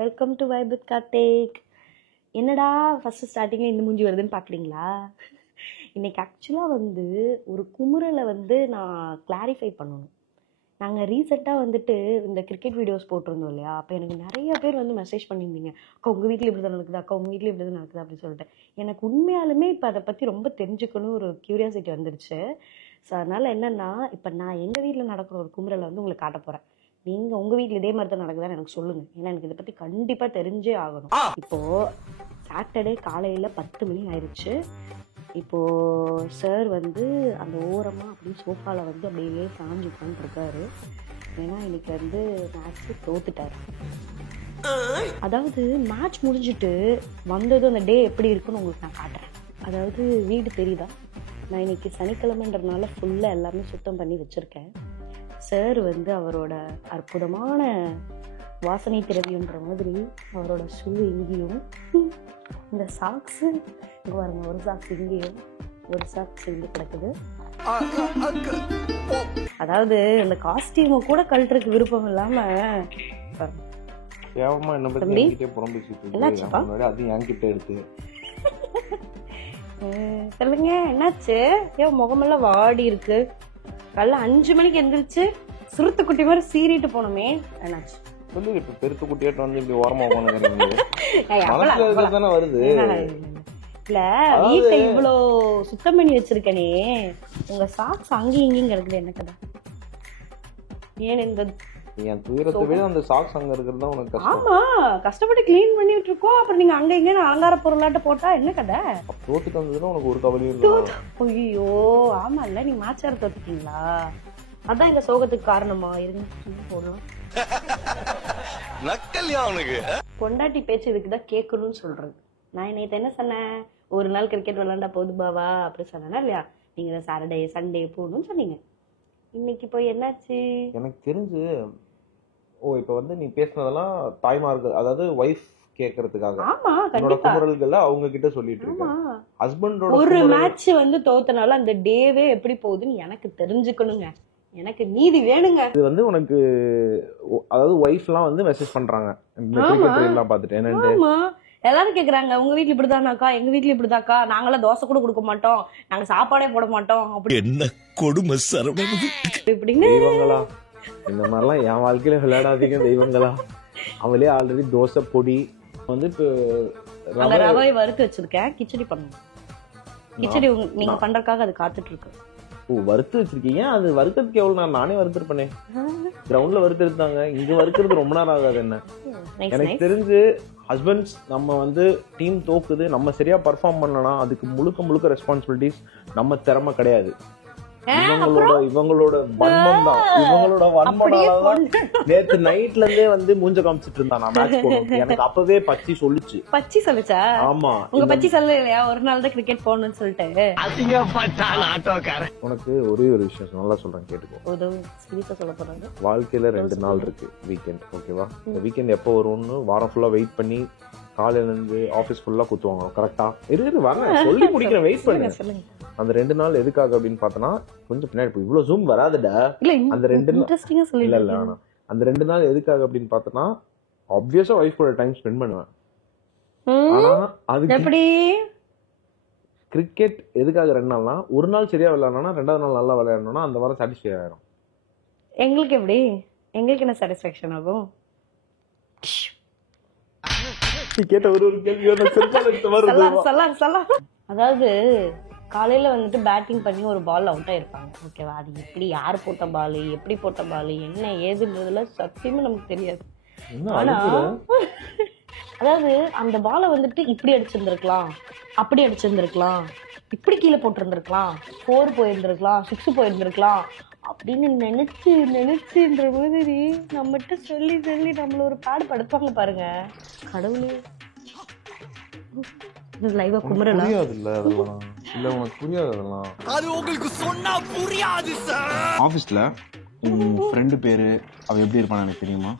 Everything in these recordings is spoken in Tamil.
Welcome to vibe with Karthik. என்னடா ஃபஸ்ட்டு ஸ்டார்டிங்கில் இந்த மூஞ்சி வருதுன்னு பார்க்குறீங்களா? இன்றைக்கி ஆக்சுவலாக ஒரு குமுறலை நான் கிளாரிஃபை பண்ணணும். நாங்கள் ரீசெண்டாக இந்த கிரிக்கெட் வீடியோஸ் போட்டிருந்தோம் இல்லையா? அப்போ எனக்கு நிறைய பேர் மெசேஜ் பண்ணியிருந்தீங்க, அக்கா உங்கள் வீட்டில் இப்படி தான் நடக்குது, அக்கா உங்கள் வீட்டில் இப்படி தான் நடக்குது அப்படின்னு சொல்லிட்டு. எனக்கு உண்மையாலுமே இப்போ அதை பற்றி ரொம்ப தெரிஞ்சுக்கணும் ஒரு க்யூரியாசிட்டி வந்துடுச்சு. ஸோ அதனால் என்னென்னா, இப்போ நான் எங்கள் வீட்டில் நடக்கிற ஒரு குமுறலை உங்களுக்கு காட்ட போகிறேன். நீங்கள் உங்கள் வீட்டில் இதே மாதிரி தான் நடக்குதான்னு எனக்கு சொல்லுங்கள். ஏன்னா எனக்கு இதை பற்றி கண்டிப்பாக தெரிஞ்சே ஆகணும். இப்போது சாட்டர்டே காலையில் 10 மணி ஆயிடுச்சு. இப்போது சார் அந்த ஓரமாக அப்படியே சோஃபாவில் அப்படியே சாஞ்சு உட்காந்துருக்காரு. ஏன்னா இன்னைக்கு மேட்ச்சு தோத்துட்டார். அதாவது மேட்ச் முடிஞ்சுட்டு வந்ததும் அந்த டே எப்படி இருக்குன்னு உங்களுக்கு நான் காட்டுறேன். அதாவது வீடு தெரியுதா? நான் இன்னைக்கு சனிக்கிழமைன்றதுனால ஃபுல்லாக எல்லாமே சுத்தம் பண்ணி வச்சுருக்கேன். சார் அவரோட அற்புதமான வாசனை திரவியன்ற மாதிரி அவரோட ஷூ இங்கேயும், இந்த சாக்ஸு இங்கே பாருங்க, ஒரு சாக்ஸ் இங்கேயும் ஒரு சாக்ஸ் இங்கே கிடக்குது. அதாவது இந்த காஸ்டியூமை கூட கழட்டுறதுக்கு விருப்பம் இல்லாம சொல்லுங்க, என்னாச்சு? ஏன் முகமெல்லாம் வாடி இருக்கு? காலைல 5 மணிக்கு எந்திரிச்சு சுருத்து குட்டி மாதிரி சீறிட்டு போனோமே, என்னாச்சு? பெருத்து குட்டியாட்டு இப்படி ஓரமா வருது. இல்ல, வீட்டை இவ்வளோ சுத்தம் பண்ணி வச்சிருக்கனே, உங்க சாக்ஸ் அங்கேயும் இங்கேயும் கிடக்குது, என்ன கதை? ஏன் இந்த என் துயரத்தை விட அந்த சாக்ஸ் அங்க இருக்கிறது தான் உனக்கு கஷ்டம். ஆமா, கஷ்டப்பட்டு கிளீன் பண்ணிட்டு இருக்கோம், அப்புறம் நீங்க அங்க இங்க அலங்கார பொருளாட்ட போட்டா என்ன கதை? தோத்துட்டு வந்ததுன்னா உனக்கு ஒரு கவலையும் இல்லை. ஐயோ ஆமா, இல்ல நீங்க மாச்சார தோத்துட்டீங்களா? அதான் எங்க சோகத்துக்கு காரணமா? இருந்து போடலாம். பொண்டாட்டி பேச்சு இதுக்குதான் கேட்கணும்னு சொல்றது. நான் நேற்று என்ன சொன்னேன்? ஒரு நாள் கிரிக்கெட் விளையாண்டா போது பாவா அப்படி சொன்னா இல்லையா? நீங்க சாட்டர்டே சண்டே போகணும்னு சொன்னீங்க. இன்னைக்கு போய் என்னாச்சு? எனக்கு தெரிஞ்சு இப்ப நீ பேசுனதெல்லாம் தாய்மார்கள், அதாவது வைஃப் கேக்குறதுக்காக. ஆமா, கண்டிப்பா குமுறல்கள அவங்க கிட்ட சொல்லிட்டு இருக்க. ஹஸ்பண்டோட ஒரு மேட்ச் தோத்தனால அந்த டேவே எப்படி போகுதுன்னு எனக்கு தெரிஞ்சுக்கணுங்க. எனக்கு நீதி வேணுங்க. இது உனக்கு, அதாவது வைஃப்லாம் மெசேஜ் பண்றாங்க இந்த கிரிக்கெட் எல்லாம் பார்த்துட்டு. என்னன்னு எல்லாரும் கேக்குறாங்க, உங்க வீட்டுல இப்படிதானாக்கா, எங்க வீட்டுல இப்படிதாக்கா, நாங்களாம் தோசை கூட கொடுக்க மாட்டோம், நாங்க சாப்பாடே போட மாட்டோம், அப்படி என்ன கொடுமை சரவணன் இப்படின்னு. தெய்வங்களா, இந்த மாதிரிலாம் என் வாழ்க்கையில விளையாடாதீங்க தெய்வங்களா. அவளே ஆல்ரெடி தோசை பொடி இப்ப ரவை வறுத்து வச்சிருக்கேன், கிச்சடி பண்ணணும். கிச்சடி நீங்க பண்றதுக்காக அது காத்துட்டு இருக்கு. வறுத்து வச்சிருக்கீங்க? அது வறுக்கிறதுக்கு எவ்வளவு நேரம்? நானே வறுத்துருப்பேனே. கிரவுண்ட்ல வறுத்து எடுத்தாங்க, இங்க வறுக்கிறது ரொம்ப நேரம் ஆகாது. என்ன எனக்கு தெரிஞ்சு ஹஸ்பண்ட்ஸ், நம்ம டீம் தோக்குது, நம்ம சரியா பர்ஃபார்ம் பண்ணனா அதுக்கு முழுக்க ரெஸ்பான்சிபிலிட்டிஸ் நம்ம திறமை கிடையாது. இவங்களோட வன்மம் தான். இவங்களோட வன்மம் நேத்து நைட்ல இருந்தே மூஞ்ச காமிச்சிட்டு இருந்தான். நான் மேட்ச் போடணும், எனக்கு அப்பவே பச்சி சொல்லுச்சா? ஆமா, உங்க பச்சி சொல்லலையா ஒரு நாள் தான் கிரிக்கெட் போகணும்னு சொல்லிட்டு? உனக்கு ஒரே ஒரு விஷயம் நல்லா சொல்றேன், கேட்டுக்கோ. வாழ்க்கையில 2 நாள் இருக்கு வீக்கெண்ட், ஓகேவா? இந்த வீக்கெண்ட் எப்போ வரும்னு வாரம் ஃபுல்லா வெயிட் பண்ணி காலையில இருந்து ஆபீஸ் ஃபுல்லா குத்துவாங்க. கரெக்டா? இருக்கு வரேன், சொல்லி முடிக்கிறேன், வெயிட் பண்ணுங்க. அந்த 2 நாள் எதுக்காக அப்படின்னு பார்த்தனா, கொஞ்சம் பின்னாடி போய் இவ்வளவு ஜூம் வராதுடா. அந்த 2 நாள் அந்த 2 நாள் எதுக்காக அப்படின்னு பார்த்தனா, ஆப்வியஸா வைஃப் கூட டைம் ஸ்பெண்ட் பண்ணுவேன். ஆனா அதுக்கு எப்படி கிரிக்கெட் எதுக்காக 2 நாள்னா, ஒரு நாள் சரியா விளையாடணும்னா 2வது நாள் நல்லா விளையாடணும்னா அந்த வாரம் சாட்டிஸ்ஃபை ஆயிரும். எங்களுக்கு எப்படி? எங்களுக்கு என்ன சாட்டிஸ்ஃபேக்ஷன் ஆகும்? கேட்ட ஒரு கேள்வி அதாவது காலையில பேட்டிங் பண்ணி ஒரு பால் அவுட் ஆயிருப்பாங்க, ஓகேவா? அது எப்படி, யார் போட்ட பால், எப்படி போட்ட பால், என்ன ஏதுன்றதுல சத்தியமா நமக்கு தெரியாது. ஆனா அதாவது அந்த பாலை இப்படி அடிச்சிருந்திருக்கலாம், அப்படி அடிச்சிருந்திருக்கலாம், இப்படி கீழே போட்டிருந்திருக்கலாம், 4 போயிருந்திருக்கலாம், 6 போயிருந்திருக்கலாம் அப்படின்னு நினைச்சுன்ற மாதிரி நம்மகிட்ட சொல்லி நம்மள ஒரு பாடு படுப்பாங்க பாருங்க. கடவுளே, லைவா குமரலா? புரியாதுல்ல அதெல்லாம். இல்ல உனக்கு புரியாது அதெல்லாம். அது உங்களுக்கு சொன்னா புரியாது சார். ஆபீஸ்ல ஃப்ரெண்ட் பேரு அவ எப்படி இருப்பான்னு எனக்கு தெரியுமா?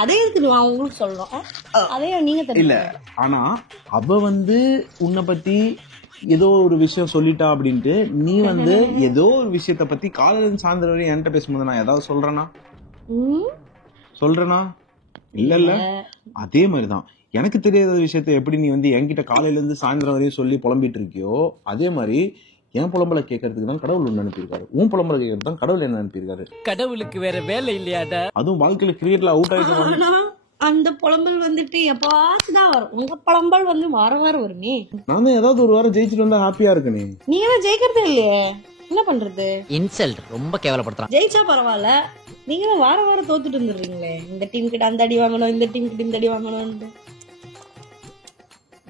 அதே இருக்கு, உங்களுக்கு சொல்லணும். அதே நீங்க தெரியல. இல்ல, ஆனா அவ உன்னை பத்தி ஏதோ ஒரு விஷயம் சொல்லிட்டா அப்படின்ட்டு நீ ஏதோ ஒரு விஷயத்த பத்தி காலையில சாயந்தரம் வரையும் என்கிட்ட பேசும்போது நான் ஏதாவது சொல்றேனா? இல்ல அதே மாதிரிதான் எனக்கு தெரியாத விஷயத்த எப்படி நீ வந்து என்கிட்ட காலையில இருந்து சாயந்தரம் வரையும் சொல்லி புலம்பிட்டு இருக்கியோ அதே மாதிரி என் புலம்பல கேட்கறதுக்கு தான் கடவுள் ஒண்ணு அனுப்பியிருக்காரு. உன் புலம்பல கேட்கறது தான் கடவுள் என்ன அனுப்பியிருக்காரு. கடவுளுக்கு வேற வேலை இல்லையாடா? அதுவும் வாழ்க்கையில கிரிக்கெட்ல அவுட் ஆயிட்டு அந்த புலம்பல் வந்துட்டு எப்பவாச்சுதான் வரும். உங்க புலம்பல் வந்து வாரம் வருமே. நான் தான் ஏதாவது ஒரு வாரம் ஜெயிச்சுட்டு வந்தா ஹாப்பியா இருக்கனே. நீங்க தான் ஜெயிக்கிறதே இல்லையே, என்ன பண்றது? இன்சல்ட் ரொம்ப கேவலப்படுத்துறான். ஜெயிச்சா பரவாயில்ல, நீங்க தான் வாரம் தோத்துட்டு இருந்துடுறீங்களே. இந்த டீம் கிட்ட அந்த அடி வாங்கணும், இந்த டீம் கிட்ட இந்த அடி வாங்கணும்.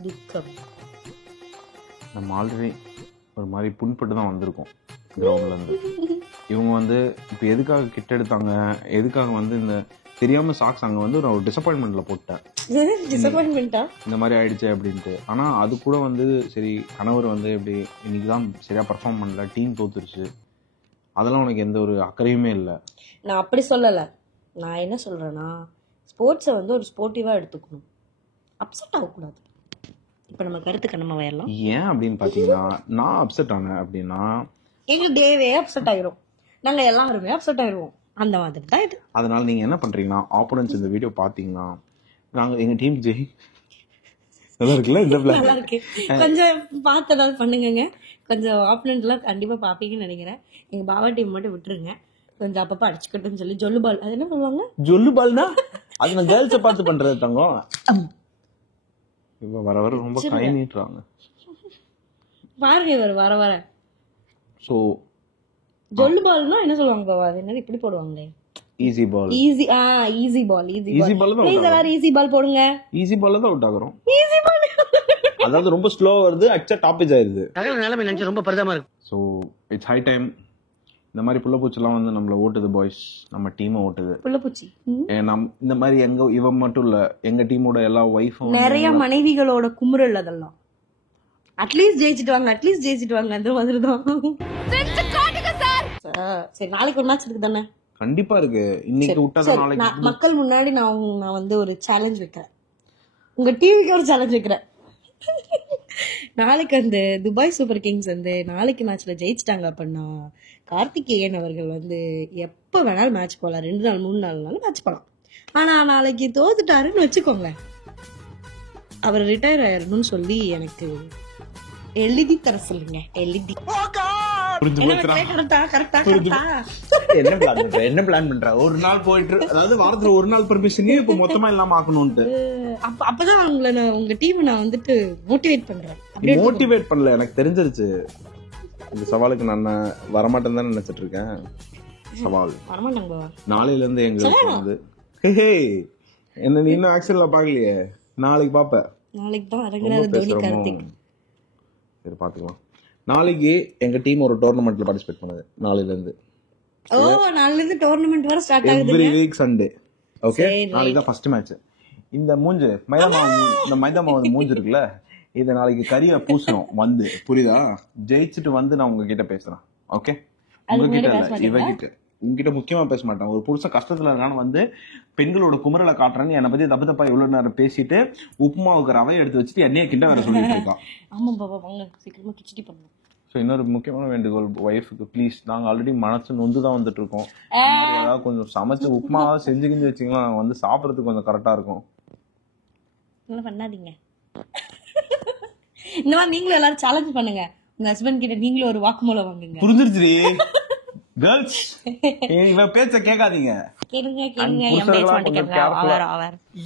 துக்கம். நம்ம ஆல்ரெடி ஒரு மாதிரி புண்பட்டு தான் வந்திருக்கோம் கிரவுண்ட்ல இருந்து. இவங்க வந்து இப்ப எதுக்காக கிட்ட எடுத்தாங்க, எதுக்காக வந்து இந்த தெரியாம சாக்ஸ் அங்க வந்து ஒரு டிசப்பாயின்மெண்ட்ல போட்டேன். டிசப்பாயின்மெண்டா இந்த மாதிரி ஆயிடுச்சு அப்படின்ட்டு. ஆனா அது கூட வந்து சரி கணவர் வந்து இப்படி இன்னைக்குதான் சரியா பர்ஃபார்ம் பண்ணல, டீம் தோத்துருச்சு, அதெல்லாம் உனக்கு எந்த ஒரு அக்கறையுமே இல்லை. நான் அப்படி சொல்லல. நான் என்ன சொல்றேன்னா, ஸ்போர்ட்ஸை வந்து ஒரு ஸ்போர்ட்டிவா எடுத்துக்கணும், அப்செட் ஆகக்கூடாது. இப்ப நம்ம கருத்துக்கு நம்ம வரலாம். ஏன் அப்படின்னு பாத்தீங்கன்னா, நான் அப்செட் ஆனேன் அப்படின்னா எங்க டேவே அப்செட் ஆயிரும், நாங்க எல்லாருமே அப்செட் ஆயிருவோம். அந்த மாதிரி தான் இது. அதனால நீங்க என்ன பண்றீங்கன்னா, ஆப்போனன்ட்ஸ் இந்த வீடியோ பாத்தீங்கன்னா நாங்க எங்க டீம் நல்லா இருக்குல்ல இந்த பிளான் நல்லா இருக்கு. கொஞ்சம் பார்த்து ஏதாவது பண்ணுங்க. கொஞ்சம் ஆப்போனன்ட் எல்லாம் கண்டிப்பா பாப்பீங்கன்னு நினைக்கிறேன். எங்க பாபா டீம் மட்டும் விட்டுருங்க, கொஞ்சம் அப்பப்ப அடிச்சுக்கிட்டுன்னு சொல்லி ஜொல்லு பால், அது என்ன சொல்லுவாங்க, ஜொல்லு பால்னா அது நான் கேர்ள்ஸை பார்த்து பண்றது தங்கம். இப்ப வர வர ரொம்ப கை நீட்டுறாங்க பாருங்க. இவர் வர சோ ஜொல்லு பால்னா என்ன சொல்லுவாங்க பாபா, அது என்னது இப்படி போடுவாங்களே, easy ball. Easy ball. Please எல்லாரும் ஈஸி பால் போடுங்க. ஈஸி பால்ல தான் அவுட் ஆகுறோம். ஈஸி பால் அதாவது ரொம்ப ஸ்லோவா வருது, அச்சா டாப்பேஜ் ஆயிருது. நிலைமை நினைச்சு ரொம்ப பரிதாபமா இருக்கு. So it's high time. இந்த மாதிரி புள்ளப்பூச்சிலாம் வந்து நம்மள ஓட்டுது பாய்ஸ், நம்ம டீமை ஓட்டுது. புள்ளப்பூச்சி இந்த மாதிரி இவன் மட்டும் இல்ல, எங்க டீமோட எல்லா ஒய்ஃபும் நிறைய மனைவிகளோட குமுறல் அதெல்லாம். அட்லீஸ்ட் ஜெயிச்சிட்டு வாங்க அந்த மாதிரி தான். சரி, நாளைக்கு ஒரு மேட்ச் இருக்கு தானே? கண்டிப்பா இருக்கு. இன்னைக்கு விட்டா நாளைக்கு மக்கள் முன்னாடி நான் வந்து ஒரு சேலஞ்ச் வைக்கிறேன், உங்க டிவிக்கு ஒரு சேலஞ்ச் வைக்கிறேன். நாளைக்கு அந்த துபாய் சூப்பர் கிங்ஸ் வந்து நாளைக்கு மேட்ச்ல ஜெயிச்சிட்டாங்க அப்படின்னா, கார்த்திகேயன் அவர்கள் வந்து எப்ப வேணாலும் மேட்ச் போகலாம், 2 நாள் 3 நாள் மேட்ச் போகலாம். ஆனா நாளைக்கு தோத்துட்டாருன்னு வச்சுக்கோங்க, அவர் ரிட்டையர் ஆயிரணும்னு சொல்லி எனக்கு எழுதி தர சொல்லுங்க. எழுதி என்ன பிளான் பண்ற? ஒரு நாள் போயிட்டு, அதாவது வாரத்துல ஒரு நாள் பெர்மிஷனே இப்ப மொத்தமா இல்லாம ஆக்கணும்ட்டு. அப்பதான் உங்க டீம் நான் வந்துட்டு மோட்டிவேட் பண்றேன். மோட்டிவேட் பண்ணல, எனக்கு தெரிஞ்சிருச்சு இந்த சவாலுக்கு நான் வரமாட்டேன்னு தான் நினைச்சிட்டு இருக்கேன். சவால் வரமாட்டாங்க. நாளையில இருந்து எங்களுக்கு வந்து என்ன நீ இன்னும் ஆக்சன்ல பாக்கலையே, நாளைக்கு பாப்ப. நாளைக்கு தான் அரங்கேறாத தோனி கார்த்திக். சரி பாத்துக்கலாம். நாளைக்கு எங்க டீம் ஒரு டோர்னமெண்ட்ல பார்ட்டிசிபேட் பண்ணுது. நாளையில இருந்து நாளைல இருந்து டோர்னமெண்ட் வர ஸ்டார்ட் ஆகுது. Every week Sunday. ஓகே, நாளைக்கு தான் ஃபர்ஸ்ட் மேட்ச். இந்த மூஞ்சு மைதா மாவு மூஞ்சு இருக்குல்ல, இத நாளைக்கு கறியை பூசணும் வந்து, புரியுதா? ஜெயிச்சுட்டு வந்து நான் உங்ககிட்ட பேசுறேன். ஓகே, உங்ககிட்ட இல்ல, இவகிட்ட. உங்ககிட்ட முக்கியமா பேச மாட்டேன். ஒரு புருஷன் கஷ்டத்துல இருக்கான்னு வந்து பெண்களோட குமரலை காட்டுறேன்னு என்னை பத்தி தப்பு தப்பா எவ்வளவு நேரம் பேசிட்டு உப்புமாவுக்கு ரவையை எடுத்து வச்சுட்டு என்னைய கிட்ட வேற சொல்லிட்டு இருக்கான். ஆமா பாபா, வாங்க சீக்கிரமா கிச்சடி பண்ணுவோம். ஸோ இன்னொரு முக்கியமான வேண்டுகோள் ஒய்ஃபுக்கு, ப்ளீஸ், நாங்கள் ஆல்ரெடி மனசு நொந்து தான் வந்துட்டு இருக்கோம். ஏதாவது கொஞ்சம் சமைச்சு உப்புமாவா செஞ்சு வச்சிங்கன்னா நாங்கள் வந்து சாப்பிட்றதுக்கு கொஞ்சம் கரெக்டா இருக்கும். பண்ணாதீங்க. இந்த மாதிரி நீங்களும் எல்லாரும் சேலஞ்ச் பண்ணுங்க. உங்க ஹஸ்பண்ட் கிட்ட நீங்களும் ஒரு வாக்குமூலம் வாங்குங்க. புரிஞ்சிருச்சு கேர்ள்ஸ், இவன் பேச்ச கேட்காதீங்க.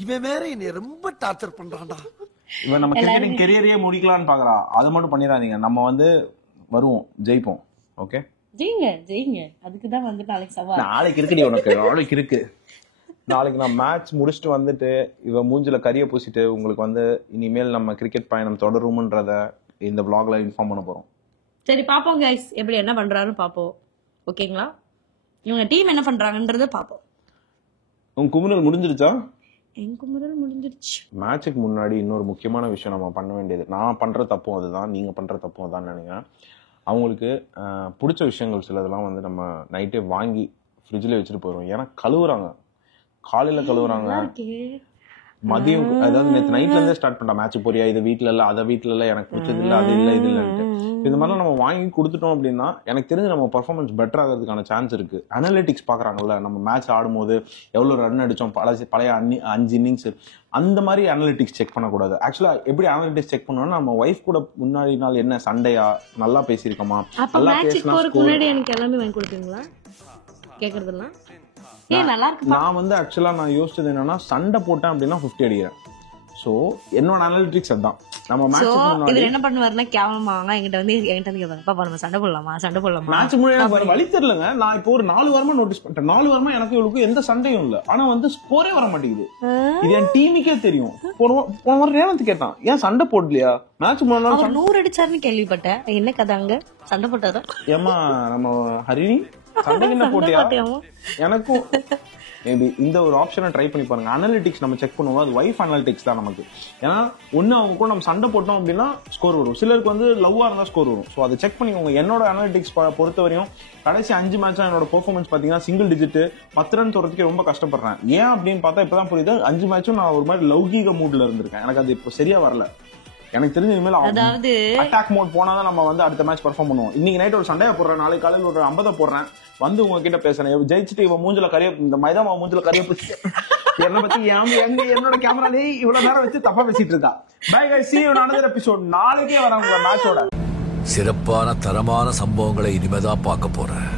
இவன் வேற என்னை ரொம்ப டார்ச்சர் பண்றான்டா. இவன் நம்ம கிரிக்கெட்டிங் கெரியரையே முடிக்கலாம்னு பாக்குறா. அது மட்டும் பண்ணிடாதீங்க. நம்ம வந்து வருவோம், ஜெயிப்போம். ஓகே, ஜெயிங்க. அதுக்குதான் வந்து நாளைக்கு சவால். நாளைக்கு இருக்குடி உனக்கு, நாளைக்கு இருக்கு. நாளைக்கு நான் மேட்ச் முடிச்சுட்டு வந்துட்டு இவன் மூஞ்சில கறியை பூசிட்டு உங்களுக்கு வந்து இனிமேல் நம்ம கிரிக்கெட் பயணம் தொடரும்ன்றத இந்த vlogல இன்ஃபார்ம் பண்ண போறோம். சரி பாப்போம் கைஸ், எப்படி என்ன பண்றாருன்னு பாப்போம். ஓகேங்களா? இவங்க டீம் என்ன பண்றாங்கன்றத பாப்போம். உங்க குமுறல் முடிஞ்சிருச்சா? என் குமுறல் முடிஞ்சிருச்சு. மேட்சுக்கு முன்னாடி இன்னொரு முக்கியமான விஷயம் நம்ம பண்ண வேண்டியது, நான் பண்ற தப்பும் அதுதான், நீங்க பண்ற தப்பும் அதான் நினைக்கிறேன். அவங்களுக்கு பிடிச்ச விஷயங்கள் சிலதெல்லாம் வந்து நம்ம நைட்டே வாங்கி ஃப்ரிட்ஜில் வச்சுட்டு போயிடுவோம். ஏன்னா கழுவுறாங்க, காலையில கழுவுறாங்க. மதியம் அதாவது நேற்று நைட்ல இருந்தே ஸ்டார்ட் பண்ண மேட்ச் போறியா, இது வீட்டுல இல்ல, அதை வீட்டுல இல்ல, எனக்கு பிடிச்சது இல்ல, அது இல்ல, இது இல்லன்ட்டு. இந்த மாதிரிலாம் நம்ம வாங்கி கொடுத்துட்டோம் அப்படின்னா எனக்கு தெரிஞ்சு நம்ம பர்ஃபார்மன்ஸ் பெட்டர் ஆகிறதுக்கான சான்ஸ் இருக்கு. அனலிட்டிக்ஸ் பாக்குறாங்கல்ல, நம்ம மேட்ச் ஆடும்போது எவ்வளவு ரன் அடிச்சோம், பழைய 5 இன்னிங்ஸ், அந்த மாதிரி அனலிட்டிக்ஸ் செக் பண்ணக்கூடாது. ஆக்சுவலா எப்படி அனலிட்டிக்ஸ் செக் பண்ணணும்னா, நம்ம ஒய்ஃப் கூட முன்னாடி நாள் என்ன சண்டையா, நல்லா பேசியிருக்கோமா, நல்லா பேசினா எனக்கு எல்லாமே வாங்கி கொடுப்பீங்களா கேக்குறதெல்லாம்? நான் வந்து ஆக்சுவலா நான் யோசிச்சது என்னன்னா, சண்டை போட்டேன் அப்படின்னா 50 அடிக்கிறேன். சோ என்னோட அனலிட்டிக்ஸ் அதான். நம்ம மேட்ச் என்ன பண்ணுவாருன்னா, கேவலமா என்கிட்ட வந்து கேட்பாங்க, பாப்பா நம்ம சண்டை போடலாமா மேட்ச் முன்னாடி வழி தெரியலங்க. நான் இப்போ ஒரு 4 வாரமா நோட்டீஸ் பண்ணிட்டேன். 4 வாரமா எனக்கு இவளுக்கு எந்த சண்டையும் இல்ல. ஆனா வந்து ஸ்கோரே வர மாட்டேங்குது. இது என் டீமுக்கே தெரியும். போன வாரம் ரேவந்த் கேட்டான், ஏன் சண்டை போடலையா மேட்ச் முன்னாடி? 100 அடிச்சாருன்னு கேள்விப்பட்டேன். என்ன கதை அங்க சண்டை போட்டாரா? ஏமா நம்ம ஹரிணி சண்டைக்கு என்ன போட்டியா? எனக்கும் மேபி இந்த ஒரு ஆப்ஷனை ட்ரை பண்ணி பாருங்க. அனலிட்டிக்ஸ் நம்ம செக் பண்ணுவோம், அது வைஃப் அனலிட்டிக்ஸ் தான் நமக்கு. ஏன்னா ஒன்னு அவங்க கூட நம்ம சண்டை போட்டோம் அப்படின்னா ஸ்கோர் வரும், சிலருக்கு வந்து லவ்வா இருந்தா ஸ்கோர் வரும். ஸோ அதை செக் பண்ணிக்கோங்க. என்னோட அனலிட்டிக்ஸ் பொறுத்த வரையும் கடைசி 5 மேட்சா என்னோட பெர்ஃபார்மன்ஸ் பாத்தீங்கன்னா சிங்கிள் டிஜிட் 10 ரன் தோறதுக்கே ரொம்ப கஷ்டப்படுறேன். ஏன் அப்படின்னு பார்த்தா இப்பதான் புரியுது, 5 மேட்சும் நான் ஒரு மாதிரி லௌகீக மூட்ல இருந்திருக்கேன். எனக்கு அது இப்போ சரியா வரல. எனக்கு தெரிஞ்ச இனிமேல் அதாவது அட்டாக் மோட் போனாதான் நம்ம வந்து அடுத்த மேட்ச் பெர்ஃபார்ம் பண்ணுவோம். இன்னைக்கு நைட் ஒரு சண்டையை போடுறேன், நாளைக்கு காலையில் ஒரு 50 போடுறேன், வந்து உங்ககிட்ட பேசுறேன், ஜெயிச்சுட்டு இவன் மூஞ்சில கரைய, இந்த மைதா மாவு மூஞ்சில கரைய பிடிச்சி என்ன பத்தி என்னோட கேமராலே இவ்வளவு நேரம் வச்சு தப்பா பேசிட்டு இருக்கா. Bye guys, see you in another episode. நாளைக்கே வராங்க மேட்சோட சிறப்பான தரமான சம்பவங்களை இனிமேதான் பார்க்க போறேன்.